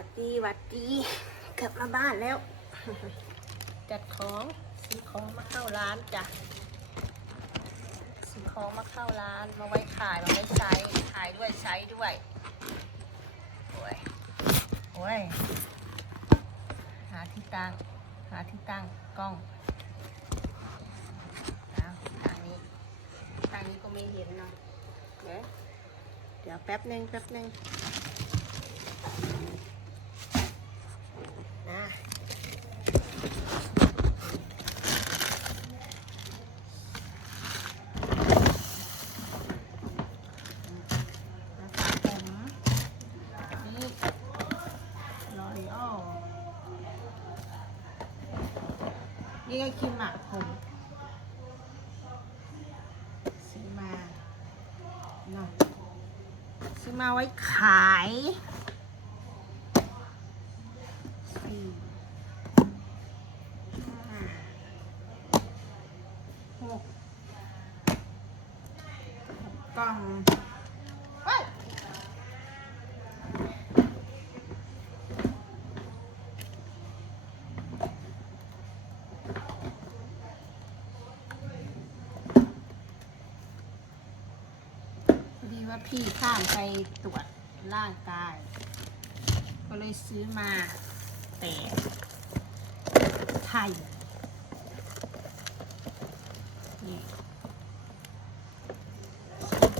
วัดดีวัดดีกลับมาบ้านแล้ว จัดของซื้อของมาเข้าร้านจ้ะซื้อของมาเข้าร้านมาไว้ขายมาไว้ใช้ขายด้วยใช้ด้วยโอ้ยโอ้ยหาที่ตั้งหาที่ตั้งกล้องเอาทางนี้ทางนี้ก็ไม่เห็นเนาะเดี๋ยวเดี๋ยวแป๊บหนึ่งแป๊บหนึ่ง นะนะคะผมนี่ลอรีออล นี่ก็ครีมหมักผมซื้อมาเนาะซื้อมาไว้ขายสี่ห้าหกกล่อง พอดีว่าพี่ข้ามไปตรวจร่างกาย ก็เลยซื้อมาแต่ไทยนี่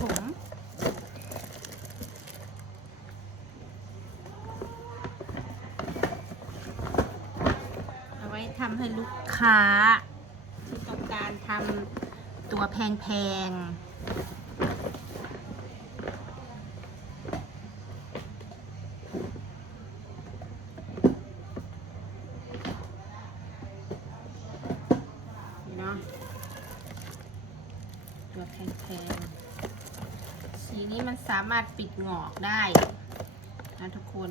ผมเอาไว้ทำให้ลูกค้าที่ต้องการทำตัวแพงๆ นี่เนาะ ตัวแพงๆ สีนี้มันสามารถปิดหงอกได้นะทุกคน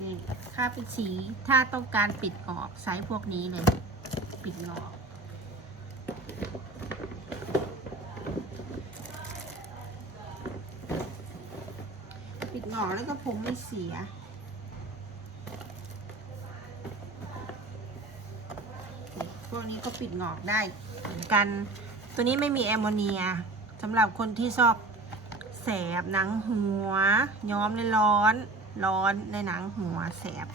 นี่ถ้าเป็นสีถ้าต้องการปิดออกใช้พวกนี้เลย ปิดหงอกปิดหงอกแล้วก็ผมไม่เสียพวกนี้ก็ปิดหงอกได้เหมือนกัน ตัวนี้ไม่มีแอมโมเนียสำหรับคนที่ชอบแสบหนังหัว ย้อมในร้อน ร้อนในหนังหัวแสบ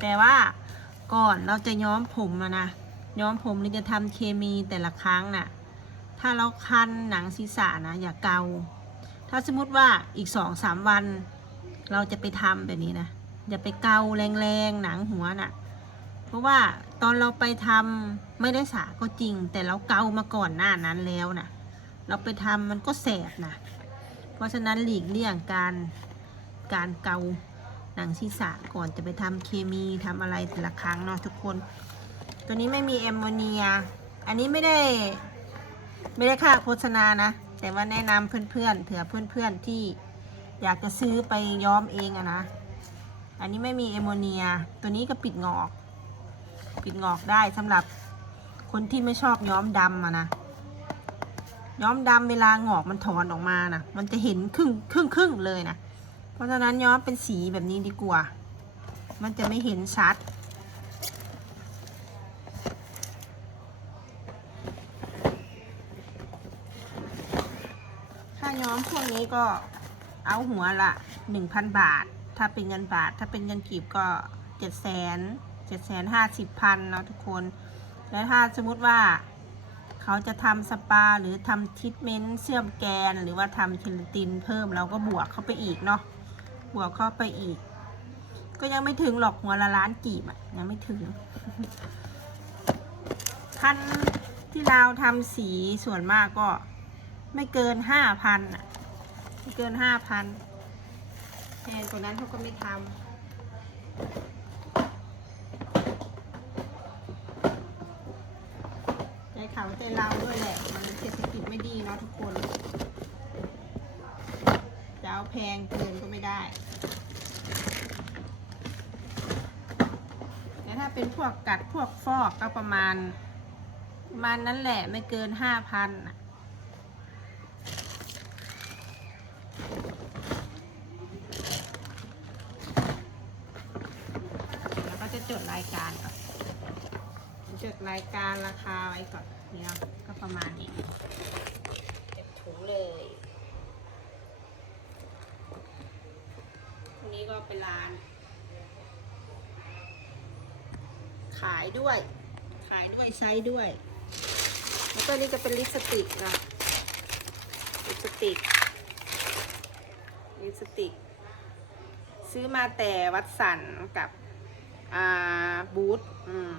แต่ว่าก่อนเราจะย้อมผมอะนะย้อมผมหรือจะทำเคมีแต่ละครั้งน่ะ ถ้าเราคันหนังศีรษะนะอย่าเกา ถ้าสมมติว่าอีกสองสามวัน เราจะไปทำแบบนี้นะอย่าไปเกาแรงๆหนังหัวน่ะ เพราะว่าตอนเราไปทำไม่ได้สระก็จริง แต่เราเกามาก่อนหน้านั้นแล้วนะเราไปทำมันก็แสบนะเพราะฉะนั้นหลีกเลี่ยงการการเกาหนังศีรษะก่อนจะไปทำเคมีทำอะไรแต่ละครั้งเนาะทุกคน ตัวนี้ไม่มีแอมโมเนีย อันนี้ไม่ได้ไม่ได้ค่าโฆษณานะแต่ว่าแนะนำเพื่อนๆเผื่อเพื่อนๆที่อยากจะซื้อไปย้อมเองอะนะ อันนี้ไม่มีแอมโมเนีย ตัวนี้ก็ปิดงอก ปิดงอกได้สำหรับคนที่ไม่ชอบย้อมดำอะนะย้อมดำเวลางอกมันถอนออกมานะมันจะเห็นครึ่งครึ่งครึ่งเลยนะเพราะฉะนั้นย้อมเป็นสีแบบนี้ดีกว่า มันจะไม่เห็นชัด ถ้าย้อมพวกนี้ก็เอาหัวละหนึ่งพันบาท ถ้าเป็นเงินบาท ถ้าเป็นเงินกีบก็เจ็ดแสน เจ็ดแสนห้าสิบพันเนาะทุกคน แล้วถ้าสมมติว่าเขาจะทำสปาหรือทำทรีทเมนต์เสื่อมแกน หรือว่าทำเคลาตินเพิ่มเราก็บวกเข้าไปอีกเนาะบวกเข้าไปอีก ก็ยังไม่ถึงหรอกหัวละล้านกีบอะยังไม่ถึงพันที่เราทำสีส่วนมากก็ไม่เกินห้าพันอะไม่เกินห้าพันแพงกว่านั้นเขาก็ไม่ทำ ใจ เขาใจเราด้วยแหละ มันเศรษฐกิจไม่ดีเนาะทุกคน จะเอาแพงเกินก็ไม่ได้ แต่ถ้าเป็นพวกกัดพวกฟอกก็ประมาณประมาณนั้นแหละไม่เกินห้าพันอะการก่อนจดรายการราคาไว้ก่อน นี่เนาะก็ประมาณนี้เก็บถุงเลยตรงนี้ก็เป็นร้าน ขายด้วย ขายด้วยใช้ด้วย แล้วก็นี่จะเป็นลิปสติกนะลิปสติกลิปสติก ซื้อมาแต่วัดสันกับ อ่า บูธอืม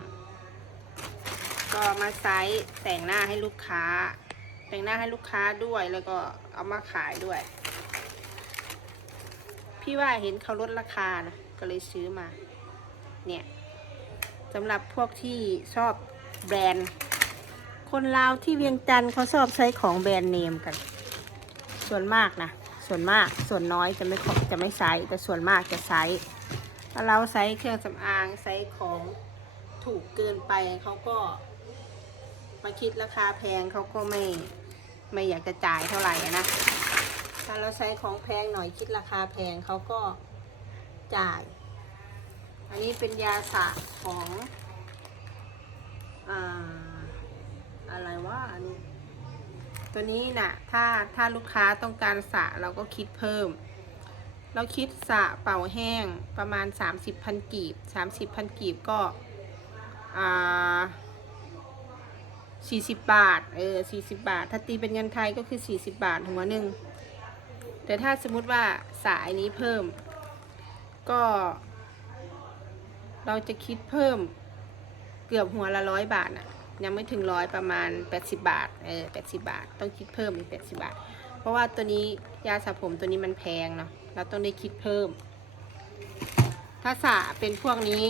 มาไซส์แต่งหน้าให้ลูกค้า แต่งหน้าให้ลูกค้าด้วยแล้วก็เอามาขายด้วย พี่ว่าเห็นเขาลดราคานะก็เลยซื้อมา เนี่ยสำหรับพวกที่ชอบแบรนด์ คนลาวที่เวียงจันทร์เขาชอบใช้ของแบรนด์เนมกัน ส่วนมากนะ ส่วนมาก ส่วนน้อยจะไม่จะไม่ใช้แต่ส่วนมากจะใช้เราใช้เครื่องสำอางใช้ของถูกเกินไปเขาก็ มาคิดราคาแพงเขาก็ไม่ไม่อยากจะจ่ายเท่าไหร่นะ ถ้าเราใช้ของแพงหน่อยคิดราคาแพงเขาก็จ่าย อันนี้เป็นยาสระของอ่าอะไรว่าอันนี้ตัวนี้น่ะ ถ้าถ้าลูกค้าต้องการสระเราก็คิดเพิ่ม เราคิดสระเป่าแห้งประมาณ 30พันกีบ 30พันกีบก็อ่า 40บบาท เออ40บาท ถ้าตีเป็นเงินไทยก็คือ40บาทหัวหนึ่ง แต่ถ้าสมมติว่าสายนี้เพิ่ม ก็ เราจะคิดเพิ่มเกือบหัวละร้อยบาทน่ะยังไม่ถึงร้อยประมาณ 80 บาท เออ80 บาท ต้องคิดเพิ่มอีก80 บาท เพราะว่าตัวนี้ยาสระผมตัวนี้มันแพงเนาะ เราต้องได้คิดเพิ่ม ถ้าสระเป็นพวกนี้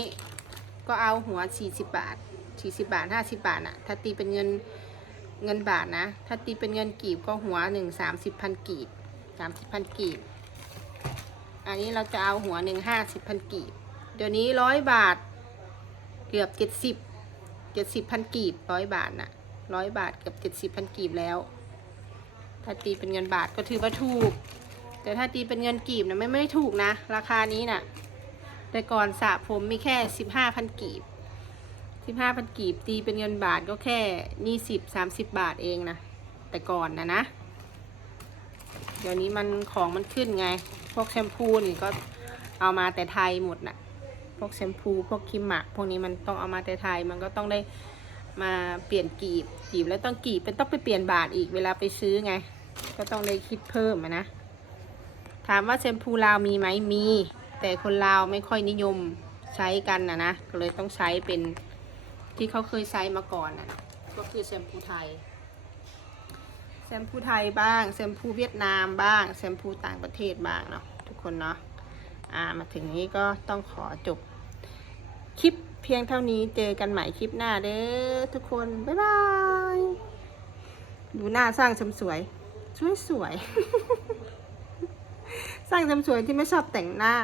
ก็เอาหัว 40 บาท 40บาท50บาทน่ะถ้าตีเป็นเงินเงินบาทนะ ถ้าตีเป็นเงินกีบก็หัวหนึ่งสามสิบพันกีบสามสิบพันกีบ อันนี้เราจะเอาหัวหนึ่งห้าสิบพันกีบ เดี๋ยวนี้ร้อยบาทเกือบเจ็ดสิบเจ็ดสิบพันกีบร้อยบาทน่ะร้อยบาทเกือบเจ็ดสิบพันกีบแล้ว ถ้าตีเป็นเงินบาทก็ถือว่าถูก แต่ถ้าตีเป็นเงินกีบนะไม่ไม่ถูกนะ ราคานี้น่ะ แต่ก่อนสระผมมีแค่สิบห้าพันกีบ สิบห้าพันกีบตีเป็นเงินบาทก็แค่นี่สิบสามสิบบาทเองนะ แต่ก่อนนะนะ เดี๋ยวนี้มันของมันขึ้นไง พวกแชมพูนี่ก็เอามาแต่ไทยหมดน่ะ พวกแชมพูพวกครีมหมักพวกนี้มันต้องเอามาแต่ไทยมันก็ต้องได้มาเปลี่ยนกีบกีบแล้วต้องกีบเป็นต้องไปเปลี่ยนบาทอีกเวลาไปซื้อไง ก็ต้องได้คิดเพิ่มนะ ถามว่าแชมพูลาวมีไหมมี แต่คนลาวไม่ค่อยนิยมใช้กันนะนะก็เลยต้องใช้เป็น ที่เขาเคยใช้มาก่อนนะก็คือแชมพูไทย แชมพูไทยบ้าง แชมพูเวียดนามบ้าง แชมพูต่างประเทศบ้างเนาะทุกคนเนาะอ่ามาถึงนี้ก็ต้องขอจบคลิปเพียงเท่านี้เจอกันใหม่คลิปหน้าเด้อทุกคน บ๊ายบาย ดูหน้าสร้างเสริมสวย สวยสวย สร้างเสริมสวยที่ไม่ชอบแต่งหน้า